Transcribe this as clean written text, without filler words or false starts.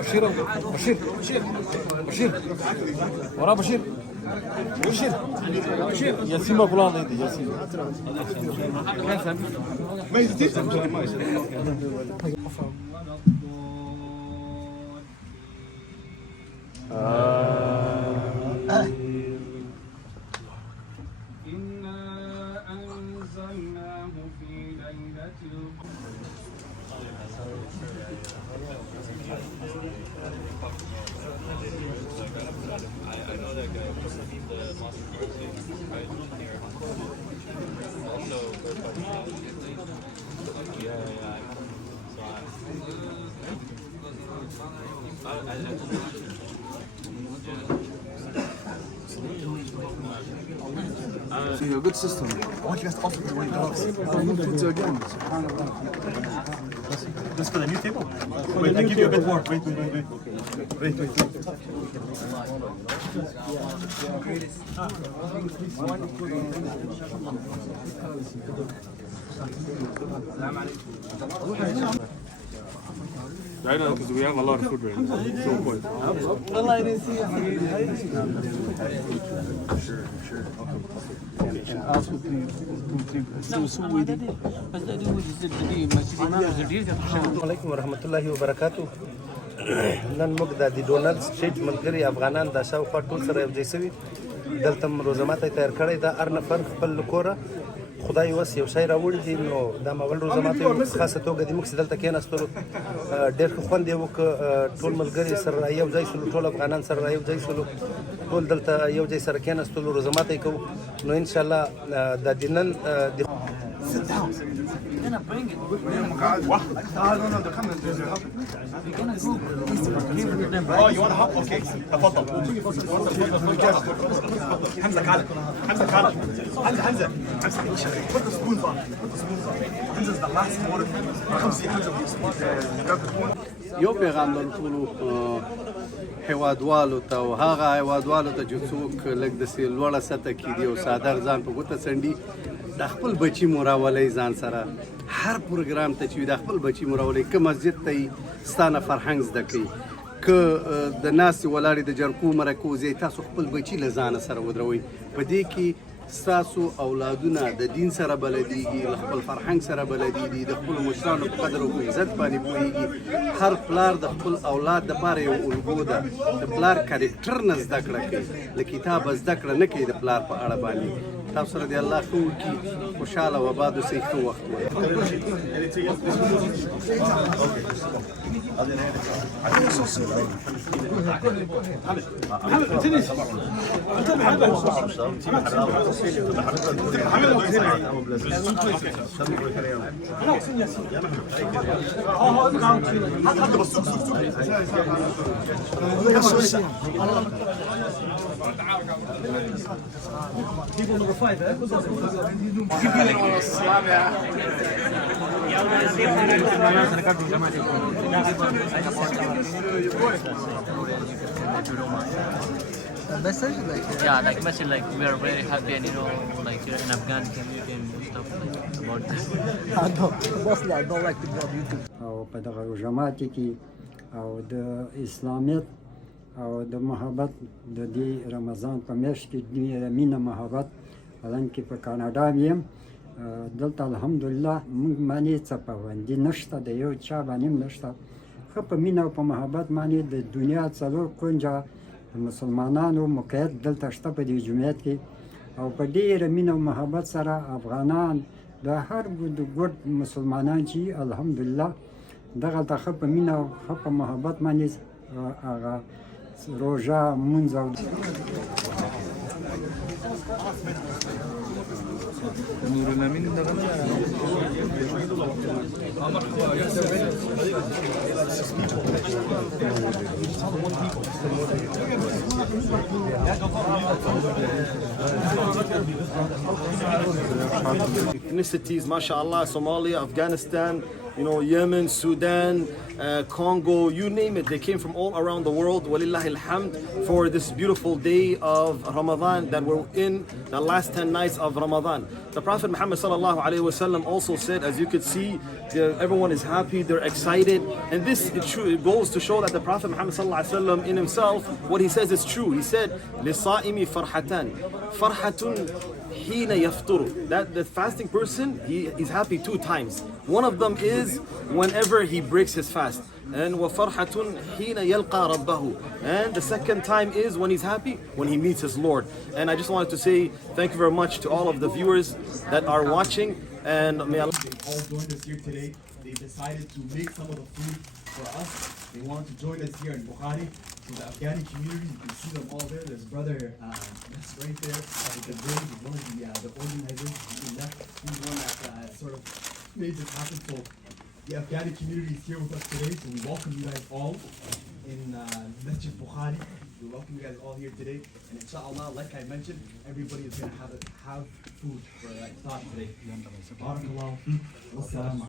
بشير بشير بشير ورا بشير بشير بشير ياسين ما فلان يدي ياسين ما يزيد إنا أنزلناه في ليلة So you're a good system. Why don't you guys offer to wait gloves? Put it again. This for the new table? Wait, I give you a bit more. Wait. I know because we have a lot of food right now. So good. السلام علیکم ورحمت الله وبرکاتو. نن موږ د ډونلډز شیټ ملګري افغانان د شاوخوا ټول سره یو ځای سوي دلته روزه ماته تیار کړی دا هر نفر خپل کوره خدای وس یو شی راوړي دي نو دا مول روزه ماته خاصه توګه د موږ دلته کېناستلو ډېر ښه خوند یې وکړ ټول ملګري سره یو ځای شولو ټول افغانان سره یو ځای شولو ټول دلته یو ځای سره کېناستلو روزه ماته یې کوو نو انشاءالله د دې نن Sit down. You're gonna bring it. No, they're coming. They're helping. You're gonna go. Give them Oh, you want to hop? Okay. تفضل. حمزة تعال. حمزة تعال. حمزة. Put the spoons on. Put the spoons on. Hamza's the last one. Come see Hamza with your spoon. Grab the spoon. یو پیغام د ټولو هیوادوالو ته او هغه هیوادوالو ته چې څوک لږ داسې لوړه سطح کې دي او څادر ځان په ګوته څنډي د خپل بچي مو راولئ ځان سره هر پروګرام ته چې وي د خپل بچي مو راولئ که مسجد ته یي ستا نه فرهنګ زده کوي که د ناستې ولاړې د جرقو مرکو ځای تاسو خپل بچي له ځانه سره ودروئ په دې کې ستاسو اولادونه د دین سره بلدیږي له خپل فرهنګ سره بلدیږي د خپلو مشرانو په قدر او په عزت باندې پوهیږي هر پلار د خپل اولاد دپاره یو الګو ده د پلار کرکټر نه زده کړه کوي له کتابه زده کړه نه کوي د پلار په اړه باندې تاسو سره د الله ښه وکړي خوشحاله و آباد اوسئ ښه وخت People number 5, eh? Message like message like we are very happy and like you're in Afghan community and stuff like about this. Mostly I don't like to go on YouTube. او په دغه روژه ماتي کې او د اسلامیت او د محبت د دې رمضان په میاشت کې د مینه محبت حالانکه په کاناډا یم دلته الحمدلله موږ باندې څه پابندي نشته د یو چا باندې هم نشته ښه په مینه او په محبت باندې د دنیا څلور کونجه مسلمانانو مقید دلته شته په دې جمعیت کې او په ډېره مینه او محبت سره افغانان د هر ګوټ مسلمانان چې الحمدلله دغلته ښه په مینه او ښه په محبت باندې هغه روژه مونځ او نور الامين Ethnicities, mashallah, Somalia, Afghanistan, you know, Yemen, Sudan, Congo, you name it. They came from all around the world. Walillahi alhamd for this beautiful day of Ramadan that we're in the last 10 nights of Ramadan. The Prophet Muhammad sallallahu alaihi wasallam also said, as you could see, everyone is happy, they're excited, and this it goes to show that the Prophet Muhammad sallallahu alaihi wasallam in himself, what he says is true. He said, "Lisaimi farhatan, farhatun hina yafturu." That the fasting person, he's happy 2 times. One of them is whenever he breaks his fast. And وَفَرْحَةٌ حِينَ يَلْقَى رَبَّهُ. And the second time is when he's happy, when he meets his Lord. And I just wanted to say thank you very much to all of the viewers that are watching. And may Allah... They all joined us here today. They decided to make some of the food for us. They wanted to join us here in Bukhari. So the Afghani community, you can see them all there. There's brother, that's right there. The brave, he's one of the organizers. He's one that sort of made this happen. So the Afghani community is here with us today. So we welcome you guys all in Masjid Bukhari. We welcome you guys all here today. And inshallah, like I mentioned, everybody is going to have food for iftar today. Barakallahu feek. Wassalam.